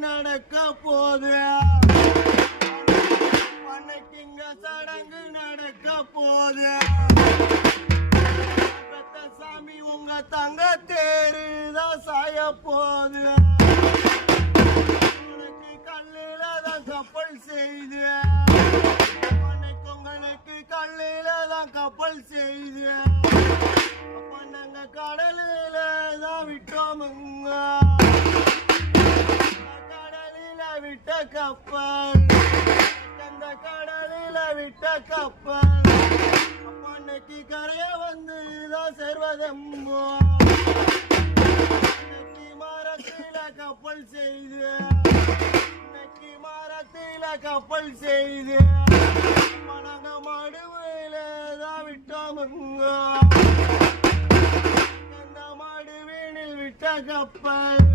நடக்க போது அன்னைக்குங்க சடங்கு நடக்க போது சாமி உங்க தங்க தேருதான் சாய போது உனக்கு கல்லில தான் கப்பல் செய்து உங்களுக்கு கல்லில தான் கப்பல் செய்து அப்ப நாங்க கடலில தான் விட்டோமுங்க கடலில விட்ட கப்பல் அந்த கடலில விட்ட கப்பல் அப்ப அன்னைக்கு கரைய வந்து தான் சேர்வதம்போ இன்னைக்கு மரத்தில கப்பல் செய்து இன்னைக்கு மரத்தில கப்பல் செய்து நாங்க மடுவில தான் விட்டோமுங்க அந்த மடுவீனில் விட்ட கப்பல்